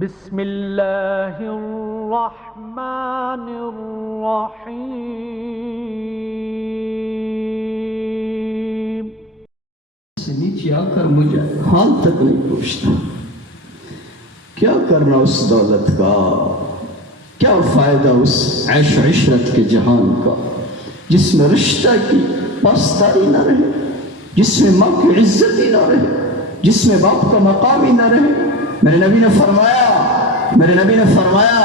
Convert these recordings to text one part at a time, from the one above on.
بسم اللہ الرحمن الرحیم۔ سے نیچے آ کر مجھے حال تک نہیں پوچھتا، کیا کرنا اس دولت کا، کیا فائدہ اس عیش و عشرت کے جہان کا جس میں رشتہ کی پاسداری نہ رہے، جس میں ماں کی عزت ہی نہ رہے، جس میں باپ کا مقام ہی نہ رہے۔ میرے نبی نے فرمایا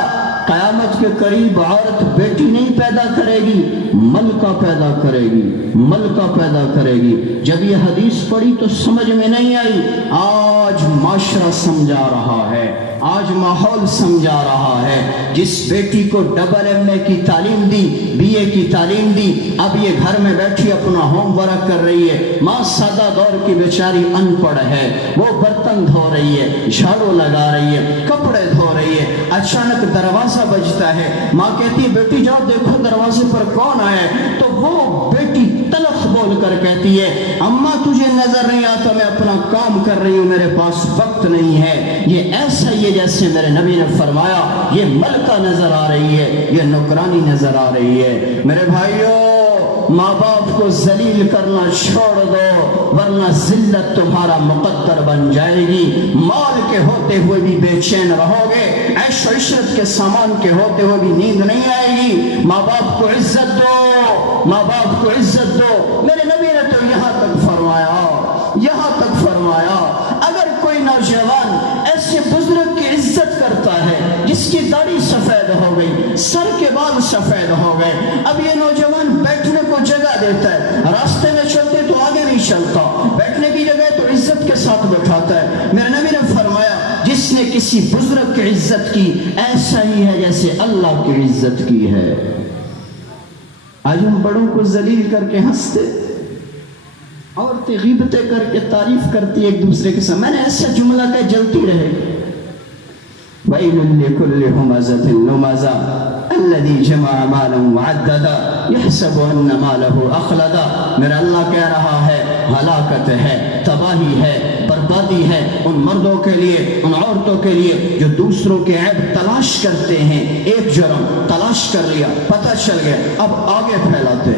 قیامت کے قریب عورت بیٹی نہیں پیدا کرے گی، ملکہ پیدا کرے گی، ملکہ پیدا کرے گی۔ جب یہ حدیث پڑھی تو سمجھ میں نہیں آئی، آج معاشرہ سمجھا رہا ہے، آج ماحول سمجھا رہا ہے۔ جس بیٹی کو ڈبل ایم اے کی تعلیم دی، بی اے کی تعلیم دی، اب یہ گھر میں بیٹھی اپنا ہوم ورک کر رہی ہے، ماں سادہ دور کی بیچاری ان پڑھ ہے، وہ برتن دھو رہی ہے، جھاڑو لگا رہی ہے، کپڑے دھو رہی ہے، اچانک دروازہ بجتا ہے، ماں کہتی ہے بیٹی جاؤ دیکھو دروازے پر کون آئے، تو وہ بیٹی تلخ بول کر کہتی ہے اماں تجھے نظر نہیں آتا، میں اپنا کام کر رہی ہوں، میرے پاس وقت نہیں ہے۔ یہ ایسا ہی ہے جیسے میرے نبی نے فرمایا یہ ملکہ نظر آ رہی ہے، یہ نوکرانی نظر آ رہی ہے۔ میرے بھائیوں، ماں باپ کو ذلیل کرنا چھوڑ دو، ورنہ ذلت تمہارا مقدر بن جائے گی۔ مال کے ہوتے ہوئے بھی بے چین رہو گے، عیش و عشرت کے سامان کے ہوتے ہوئے بھی نیند نہیں آئے گی۔ ماں باپ کو عزت دو، ماں باپ کو عزت دو۔ میرے نبی نے تو یہاں تک فرمایا اگر کوئی نوجوان ایسے بزرگ کی عزت کرتا ہے جس کی داڑھی سفید ہو گئی، سر کے بال سفید ہو گئے، اب یہ نوجوان بیٹھنے کو جگہ دیتا ہے، راستے میں چلتے تو آگے نہیں چلتا، بیٹھنے کی جگہ تو عزت کے ساتھ بٹھاتا ہے۔ میرے نبی نے فرمایا جس نے کسی بزرگ کی عزت کی ایسا ہی ہے جیسے اللہ کی عزت کی ہے۔ آج ہم بڑوں کو ذلیل کر کے ہنستے، عورتیں غیبتیں کر کے تعریف کرتی ایک دوسرے کے ساتھ۔ میں نے ایسا جملہ کہا جلتی رہے گی۔ وَيْلٌ لِكُلِّ هُمَزَةٍ لُمَزَةٍ الَّذِي جَمَعَ مَالًا وَعَدَّدَ يَحْسَبُ أَنَّ مَالَهُ أَخْلَدَ۔ میرا اللہ کہہ رہا ہے ہلاکت ہے، تباہی ہے، بربادی ہے ان مردوں کے لیے، ان عورتوں کے لیے جو دوسروں کے عیب تلاش کرتے ہیں۔ ایک جرم تلاش کر لیا، پتہ چل گیا، اب آگے پھیلاتے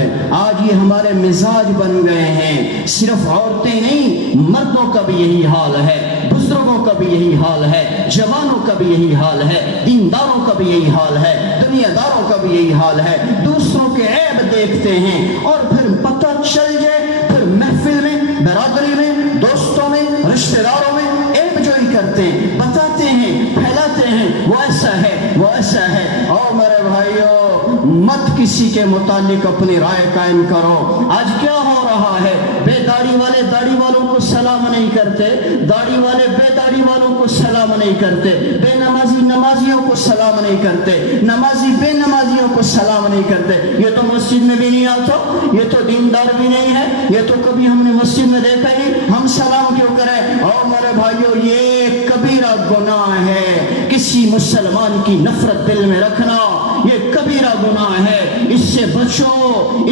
ہیں۔ آج یہ ہمارے مزاج بن گئے ہیں، صرف عورتیں نہیں، مردوں کا بھی یہی حال ہے، بزرگوں کا بھی یہی حال ہے، جوانوں کا بھی یہی حال ہے، دینداروں کا بھی یہی حال ہے، دنیا داروں کا بھی یہی حال ہے۔ دوسروں کے عیب دیکھتے ہیں اور پھر پتہ چل جائے، پھر محفل میں، برادری میں، دوستوں میں، رشتہ داروں میں عیب جوئی کرتے ہیں، بتاتے ہیں، پھیلاتے ہیں، وہ ایسا ہے، وہ ایسا ہے۔ اور میرے بھائیوں، مت کسی کے متعلق اپنی رائے قائم کرو۔ آج کیا ہو رہا ہے، بے داڑھی والے داڑھی والوں کو سلام نہیں کرتے، داڑھی والے بے داڑھی والوں کو سلام نہیں کرتے، بے نمازی نمازیوں کو سلام نہیں کرتے، نمازی بے نمازیوں کو سلام نہیں کرتے۔ یہ تو مسجد میں بھی نہیں آتا، یہ تو دیندار بھی نہیں ہے، یہ تو کبھی ہم نے مسجد میں دیکھا ہی، ہم سلام کیوں کریں؟ اور میرے بھائیوں، یہ کبیرہ گناہ ہے، کسی مسلمان کی نفرت دل میں رکھنا یہ کبیرہ گناہ ہے۔ اس سے بچو،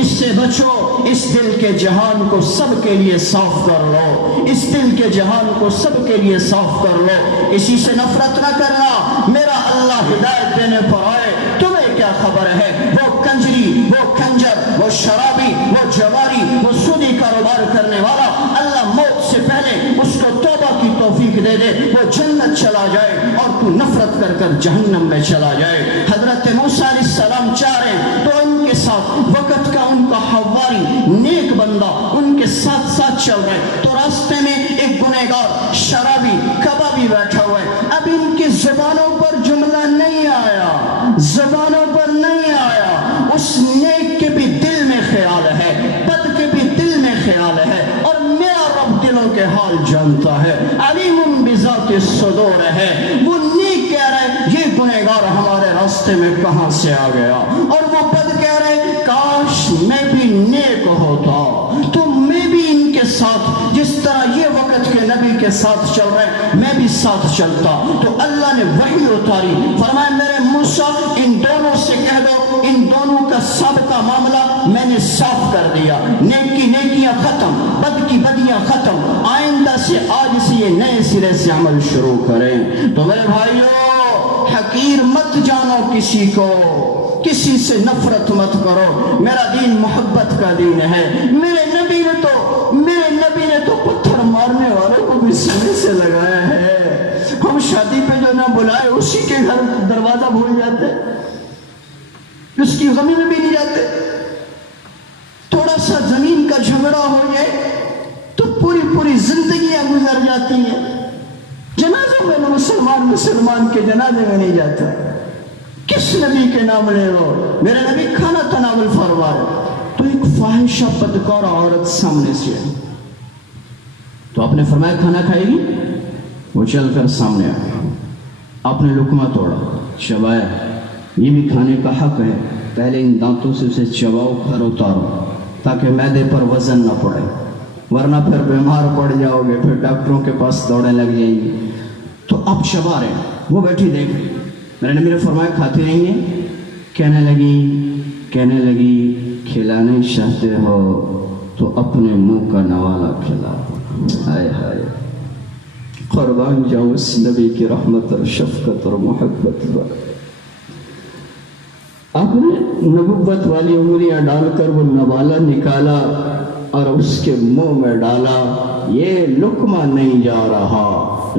اس سے بچو۔ اس دل کے جہان کو سب کے لیے صاف کر لو، اس دل کے جہان کو سب کے لیے صاف کر لو۔ اسی سے نفرت نہ کرنا، میرا اللہ ہدایت دینے پر آئے، تمہیں کیا خبر ہے؟ وہ کنجری، وہ کنجر، وہ شرابی، وہ جواری، وہ سودی کاروبار کرنے والا، اللہ موت سے پہلے اس کو توبہ کی توفیق دے دے، وہ جنت چلا جائے اور تو نفرت کر کر جہنم میں چلا جائے۔ حضرت موسیٰ علیہ السلام چاہ رہے ہیں تو ان کے ساتھ وقت کا ان کا حواری نیک بندہ ان کے ساتھ ساتھ چل رہے، تو راستے میں ایک گنہگار شرابی کبابی بیٹھا ہوا ہے۔ اب ان کی زبانوں پر جملہ نہیں آیا، زبانوں پر نہیں آیا، اس نیک کے بھی دل میں خیال ہے، بد کے بھی دل میں خیال ہے، اور میرا رب دلوں کے حال جانتا ہے، علیم بذات الصدور ہے۔ وہ نیک کہہ رہے یہ گنہگار ہمارے راستے میں کہاں سے آ گیا، اور وہ بد کہہ رہے کاش میں بھی نیک ہوتا تو میں بھی ان کے ساتھ جس طرح یہ وقت کے نبی کے ساتھ چل رہے ہیں، میں بھی ساتھ چلتا. تو اللہ نے وحی اتاری، فرمایا میرے موسیٰ ان دونوں سے کہہ دو ان دونوں کا سابقہ معاملہ میں نے صاف کر دیا، نیک کی نیکیاں ختم، بد کی بدیاں ختم، آئندہ سے آج سے یہ نئے سرے سے عمل شروع کریں. تو میرے بھائیو حقیر مت جانو کسی کو، کسی سے نفرت مت کرو. میرا دین محبت کا دین ہے. میرے نبی نے تو پتھر مارنے والوں کو بھی سینے سے لگایا ہے. ہم شادی پہ جو نہ بلائے اسی کے گھر دروازہ بھول جاتے، اس کی غمی میں بھی نہیں جاتے. تھوڑا سا زمین کا جھگڑا ہو جائے تو پوری زندگیاں گزر جاتی ہیں. جنازے میں مسلمان کے جنازے میں نہیں جاتا. کس نبی کے نام لے لو؟ میرے نبی کھانا تناول فرمائے تو ایک فاحشہ بدکار عورت سامنے سے ہے، تو آپ نے فرمایا کھانا کھائے گی؟ وہ چل کر سامنے آ گیا، آپ نے لقمہ توڑا، چبایا. یہ بھی کھانے کا حق ہے، پہلے ان دانتوں سے اسے چباؤ، پھر اتارو تاکہ معدے پر وزن نہ پڑے، ورنہ پھر بیمار پڑ جاؤ گے، پھر ڈاکٹروں کے پاس دوڑنے لگ جائیں گے. تو آپ چبا رہے ہیں، وہ بیٹھی دیکھ. میرے نبی نے فرمایا کھاتی رہیں گے؟ کہنے لگی کھلا نہیں چاہتے ہو تو اپنے منہ کا نوالا کھلاؤ. ہائے ہائے، قربان جاؤ اس نبی کی رحمت اور شفقت اور محبت پر. آپ نے نبوت والی انگلیاں ڈال کر وہ نوالا نکالا اور اس کے منہ میں ڈالا. یہ لقمہ نہیں جا رہا،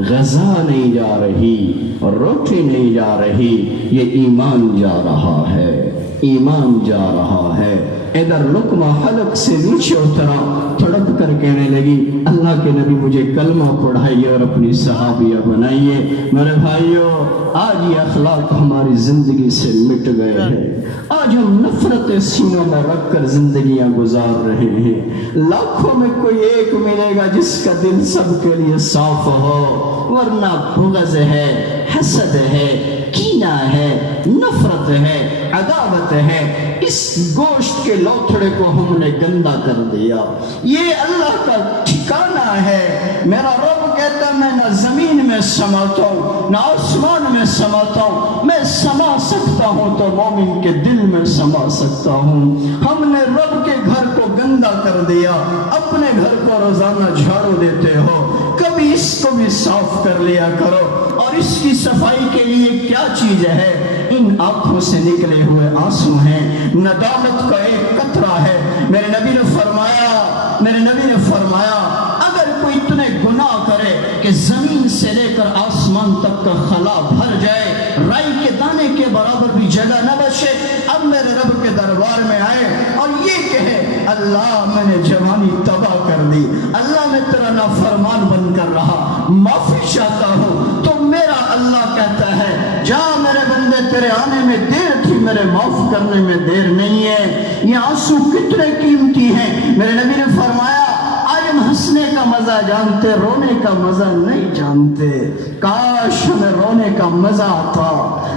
غذا نہیں جا رہی، اور روٹی نہیں جا رہی، یہ ایمان جا رہا ہے، ایمان جا رہا ہے. ادھر لقمہ حلق سے نیچے اترا، تڑپ کر کہنے لگی اللہ کے نبی مجھے کلمہ پڑھائیے اور اپنی صحابیہ بنائیے. میرے بھائیو آج یہ اخلاق ہماری زندگی سے مٹ گئے ہیں. آج ہم نفرت سینوں میں رکھ کر زندگیاں گزار رہے ہیں. لاکھوں میں کوئی ایک ملے گا جس کا دل سب کے لیے صاف ہو، ورنہ بغض ہے، حسد ہے، کینہ ہے، نفرت ہے، عداوت ہے. اس گوشت کے لوتھڑے کو ہم نے گندا کر دیا. یہ اللہ کا ٹھکانہ ہے. میرا رب کہتا ہے میں نہ زمین میں سماتا ہوں نہ آسمان میں سماتا ہوں، میں سما سکتا ہوں تو مومن کے دل میں سما سکتا ہوں. ہم نے رب کے گھر کو گندا کر دیا. اپنے گھر کو روزانہ جھاڑو دیتے ہو، کبھی اس کو بھی صاف کر لیا کرو. اور اس کی صفائی کے لیے کیا چیز ہے؟ ان آنکھوں سے نکلے ہوئے آنسو ہیں، ندامت کا ایک قطرہ ہے. میرے نبی نے فرمایا اگر کوئی اتنے گناہ کرے کہ زمین سے لے کر آسمان تک کا خلا بھر جائے، رائی کے دانے کے برابر بھی جگہ نہ بچے، اب میرے رب کے دربار میں آئے اور یہ کہے اللہ میں نے جوانی تباہ کر دی، اللہ میں تیرا نافرمان بن کر رہا، معافی چاہتا ہوں، تو میرا اللہ کہتا ہے جا میرے بندے تیرے آنے میں دیر تھی، میرے معاف کرنے میں دیر نہیں ہے. یہ آنسو کتنے قیمتی ہیں. میرے نبی نے فرمایا آج ہم ہنسنے کا مزہ جانتے، رونے کا مزہ نہیں جانتے. کاش ہمیں رونے کا مزہ آتا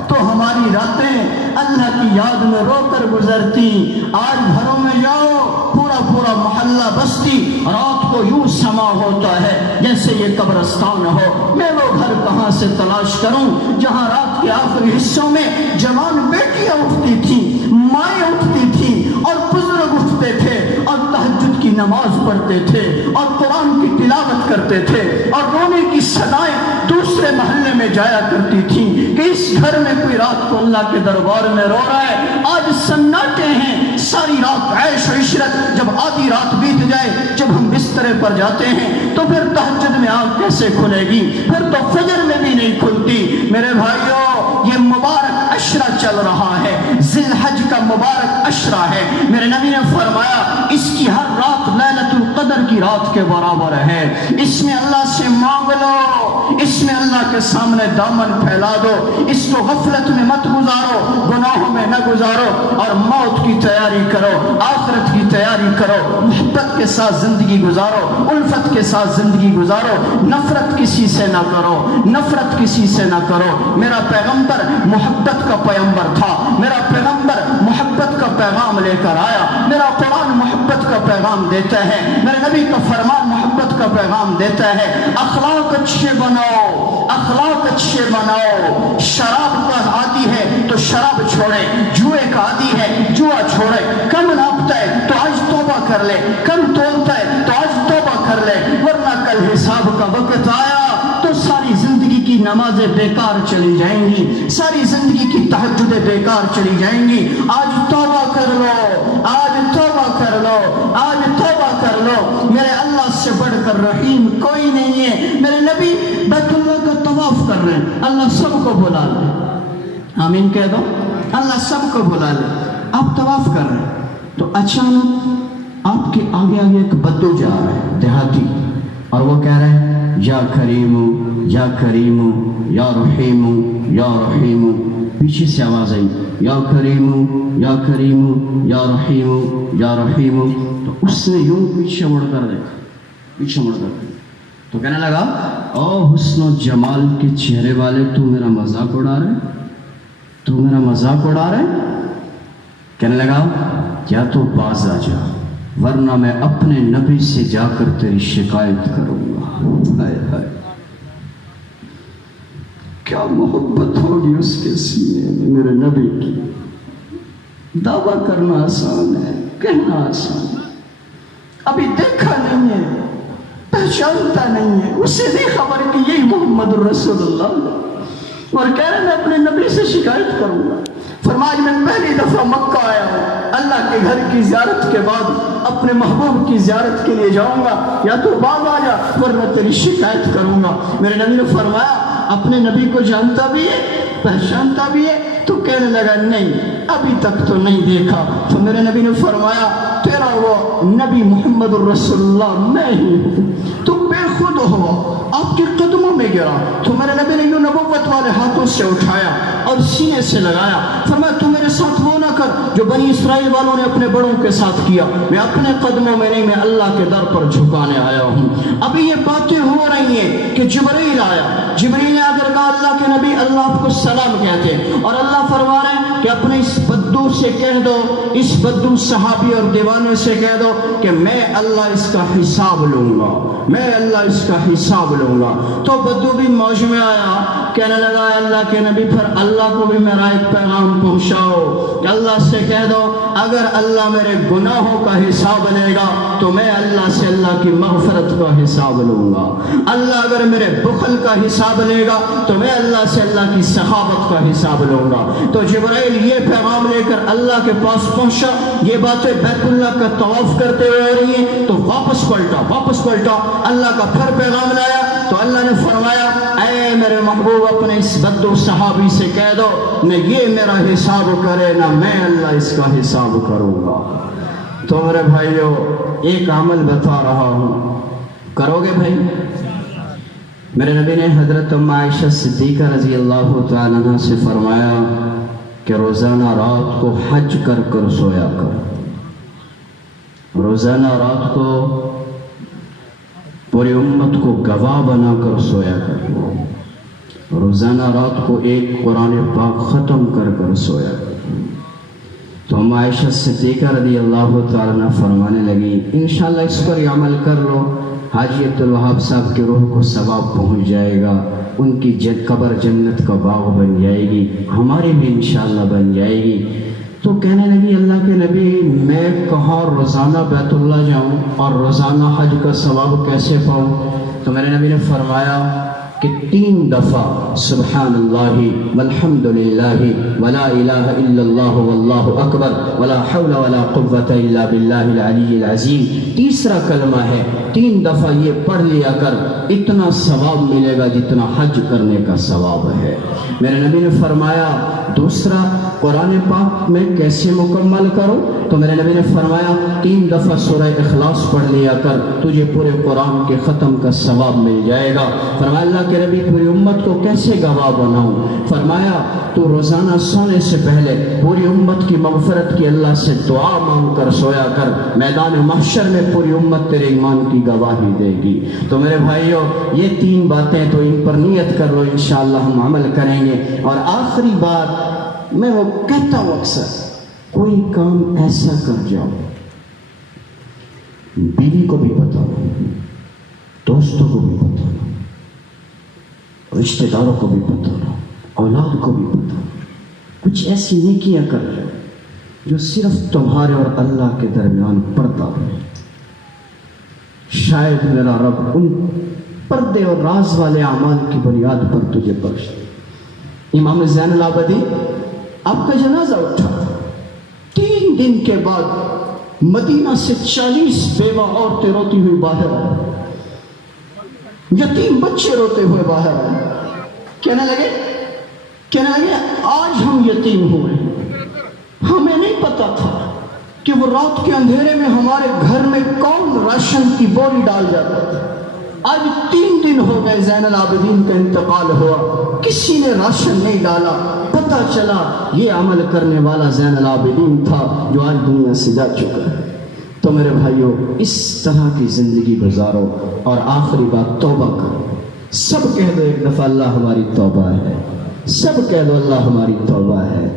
تو ہماری راتیں اللہ کی یاد میں رو کر گزرتی. آج گھروں میں جاؤ، پورا محلہ بستی رات کو یوں سما ہوتا ہے جیسے یہ قبرستان ہو. میں وہ گھر کہاں سے تلاش کروں جہاں رات کے آخری حصوں میں جوان بیٹیاں اٹھتی تھیں، مائیں اٹھتی تھیں اور بزرگ اٹھتے تھے اور تہجد کی نماز پڑھتے تھے اور قرآن کی تلاوت کرتے تھے اور رونے کی صدائیں دوسرے محلے میں جایا کرتی تھیں کہ اس گھر میں کوئی رات کو اللہ کے دربار میں رو رہا ہے. آج سناٹے ہیں، ساری رات عیش و عشرت. جب آدھی رات بیت جائے، جب ہم بسترے پر جاتے ہیں تو پھر تہجد میں آنکھ کیسے کھلے گی؟ پھر تو فجر میں بھی نہیں کھلتی. میرے بھائیوں یہ مبارک عشرہ چل رہا ہے، ذی الحج کا مبارک عشرہ ہے. میرے نبی نے فرمایا اس کی ہر رات لیلۃ القدر کی رات کے برابر ہے. اس میں اللہ سے مانگ لو، اس میں اللہ کے سامنے دامن پھیلا دو. اس کو غفلت میں مت گزارو، گناہوں میں نہ گزارو، اور موت کی تیاری کرو، آخرت کی تیاری کرو. محبت کے ساتھ زندگی گزارو، الفت کے ساتھ زندگی گزارو. نفرت کسی سے نہ کرو، نفرت کسی سے نہ کرو. میرا پیغمبر محبت کا پیغمبر تھا. میرا پیغمبر محبت کا پیغام لے کر آیا. میرا قرآن محبت کا پیغام دیتا ہے. میرے نبی کا فرمان محبت کا پیغام دیتا ہے، اخلاق اچھے بناؤ، اخلاق اچھے بناؤ۔ شراب کا عادی ہے تو شراب چھوڑے، جوئے کا عادی ہے جوا چھوڑے، کم ناپتا ہے تو آج توبہ کر لے، کم تولتا ہے تو آج توبہ کر لے، ورنہ کل حساب کا وقت آیا تو ساری زندگی کی نمازیں بیکار چلی جائیں گی، ساری زندگی کی تہجدیں بیکار چلی جائیں گی۔ آج توبہ کر لو، آج توبہ کر لو، آج توبہ کر لو۔ میرے اللہ سے بڑھ کر رحیم کوئی نہیں ہے۔ میرے نبی بیت اللہ کا طواف کر رہے ہیں، اللہ سب کو بلا لے، آمین کہہ دو، اللہ سب کو بلا لے۔ آپ طواف کر رہے ہیں تو اچانک آپ کے آگے آگے ایک بدو جا رہا ہے، دیہاتی، اور وہ کہہ رہے ہیں یا کریم یا کریم یا رحیم یا رحیم۔ پیچھے سے آواز آئی یا کریم یا کریم یا رحیم یا رحیم۔ تو اس نے یوں پیچھے مڑ کر دیکھا، پیچھے مڑ کر تو کہنے لگا او حسن و جمال کے چہرے والے، تو میرا مذاق اڑا رہے، تو میرا مذاق اڑا رہے۔ کہنے لگا یا تو باز آ جا، ورنہ میں اپنے نبی سے جا کر تیری شکایت کروں گا۔ ہائے ہائے، کیا محبت ہوگی اس کے سینے میں میرے نبی کی۔ دعویٰ کرنا آسان ہے، کہنا آسان ہے، ابھی دیکھا نہیں ہے، پہچانتا نہیں ہے، اسے نہیں خبر کہ یہی محمد رسول اللہ ہے، اور کہہ رہے میں اپنے نبی سے شکایت کروں گا۔ فرمایا میں پہلی دفعہ مکہ آیا ہوں، اللہ کے گھر کی زیارت کے بعد اپنے محبوب کی زیارت کے لیے جاؤں گا، یا تو بعد آ جا ورنہ تیری شکایت کروں گا۔ میرے نبی نے فرمایا اپنے نبی کو جانتا بھی ہے، پہچانتا بھی ہے؟ تو کہنے لگا نہیں، ابھی تک تو نہیں دیکھا۔ تو میرے نبی نے فرمایا تیرا وہ نبی محمد رسول اللہ میں ہی ہوں، تم بے خود ہو، آپ کے قدموں میں گرا۔ تو میرے نبی نے یوں نبوت والے ہاتھوں سے اٹھایا اور سینے سے لگایا، فرمایا تو میرے ساتھ وہ نہ کر جو بنی اسرائیل والوں نے اپنے بڑوں کے ساتھ کیا، میں اپنے قدموں میں نہیں، میں اللہ کے در پر جھکانے آیا ہوں۔ ابھی یہ باتیں ہو رہی ہیں کہ جبرائیل آیا، جبرائیل نے اگر کہا اللہ کے نبی اللہ آپ کو سلام کہتے ہیں، اور اللہ فرما رہے ہیں کہ اپنے اس بدو سے کہہ دو، اس بدو صحابی اور دیوانے سے کہہ دو کہ میں اللہ اس کا حساب لوں گا، میں اللہ اس کا حساب لوں گا۔ تو بدو بھی موج میں آیا، کہنے لگا اللہ کے نبی پھر اللہ کو بھی میرا ایک پیغام پہنچاؤ کہ اللہ سے کہہ دو اگر اللہ میرے گناہوں کا حساب لے گا تو میں اللہ سے اللہ کی مغفرت کا حساب لوں گا، اللہ اگر میرے بخل کا حساب لے گا تو میں اللہ سے اللہ کی سخاوت کا حساب لوں گا۔ تو جبرائیل یہ پیغام لے کر اللہ کے پاس پہنچا، یہ باتیں بیت اللہ کا طواف کرتے ہوئے ہو رہی ہیں، تو واپس پلٹا اللہ کا پھر پیغام لایا، تو اللہ نے فرمایا اے میرے محبوب اپنے اس بدو صحابی سے کہہ دو نہ یہ میرا حساب کرے نہ میں اللہ اس کا حساب کروں گا۔ تو میرے بھائیو ایک عمل بتا رہا ہوں، کرو گے بھائی؟ میرے نبی نے حضرت ام عائشہ صدیقہ رضی اللہ تعالیٰ عنہ سے فرمایا کہ روزانہ رات کو حج کر کر سویا کر، روزانہ رات کو پوری امت کو گواہ بنا کر سویا کر، روزانہ رات کو ایک قرآن پاک ختم کر کر سویا کر۔ تو ام عائشہ صدیقہ رضی اللہ تعالیٰ عنہ فرمانے لگی انشاءاللہ اس پر عمل کر لو، حاجی عبدالوہاب صاحب کی روح کو ثواب پہنچ جائے گا، ان کی قبر جنت کا باغ بن جائے گی، ہماری بھی انشاءاللہ بن جائے گی۔ تو کہنے لگی اللہ کے نبی میں کہاں روزانہ بیت اللہ جاؤں اور روزانہ حج کا ثواب کیسے پاؤں؟ تو میرے نبی نے فرمایا کہ 3 دفعہ سبحان اللہ والحمد للہ ولا الہ الا اللہ واللہ اکبر ولا حول ولا قوة الا باللہ العلی العظیم، تیسرا کلمہ ہے، 3 دفعہ یہ پڑھ لیا کر، اتنا ثواب ملے گا جتنا حج کرنے کا ثواب ہے۔ میرے نبی نے فرمایا دوسرا قرآن پاک میں کیسے مکمل کروں؟ تو میرے نبی نے فرمایا 3 دفعہ سورہ اخلاص پڑھ لیا کر، تجھے پورے قرآن کے ختم کا ثواب مل جائے گا۔ فرمایا اللہ کے نبی پوری امت کو کیسے گواہ بناؤں؟ فرمایا تو روزانہ سونے سے پہلے پوری امت کی مغفرت کی اللہ سے دعا مانگ کر سویا کر، میدان محشر میں پوری امت تیرے ایمان کی گواہی دے گی۔ تو میرے بھائیوں یہ 3 باتیں تو ان پر نیت کر لو، انشاءاللہ ہم عمل کریں گے۔ اور آخری بات میں وہ کہتا ہوں اکثر، کوئی کام ایسا کر جاؤ بیوی کو بھی بتانا، دوستوں کو بھی بتانا، رشتہ داروں کو بھی بتانا، اولاد کو بھی بتانا۔ کچھ ایسی نیکیاں کر جو صرف تمہارے اور اللہ کے درمیان پردہ رہے۔ شاید میرا رب ان پردے اور راز والے اعمال کی بنیاد پر تجھے بخش دے۔ امام زین العابدین، آپ کا جنازہ اٹھا، 3 دن کے بعد مدینہ سے 40 بیوہ عورتیں روتی ہوئی باہر آئیں، یتیم بچے روتے ہوئے باہر آئے، کہنے لگے آج ہم یتیم ہوئے، ہمیں نہیں پتا تھا کہ وہ رات کے اندھیرے میں ہمارے گھر میں کون راشن کی بوری ڈال جاتا تھا۔ آج 3 دن ہو گئے زین العابدین کا انتقال ہوا، کسی نے راشن نہیں ڈالا، پتہ چلا یہ عمل کرنے والا زین العابدین تھا جو آج دنیا سے جا چکا ہے۔ تو میرے بھائیوں، اس طرح کی زندگی گزارو، اور آخری بات توبہ کرو۔ سب کہہ دو ایک دفعہ اللہ ہماری توبہ ہے، سب کہہ دو اللہ ہماری توبہ ہے،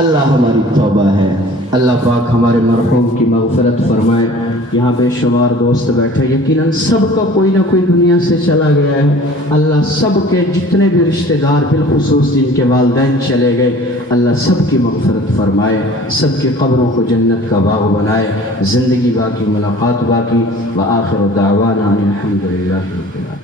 اللہ ہماری توبہ ہے۔ اللہ پاک ہمارے مرحوم کی مغفرت فرمائے۔ یہاں بے شمار دوست بیٹھے، یقیناً سب کا کوئی نہ کوئی دنیا سے چلا گیا ہے۔ اللہ سب کے جتنے بھی رشتہ دار، بالخصوص جن کے والدین چلے گئے، اللہ سب کی مغفرت فرمائے، سب کی قبروں کو جنت کا باغ بنائے۔ زندگی باقی، ملاقات باقی۔ وآخر دعوانا الحمدللہ رب العالمین۔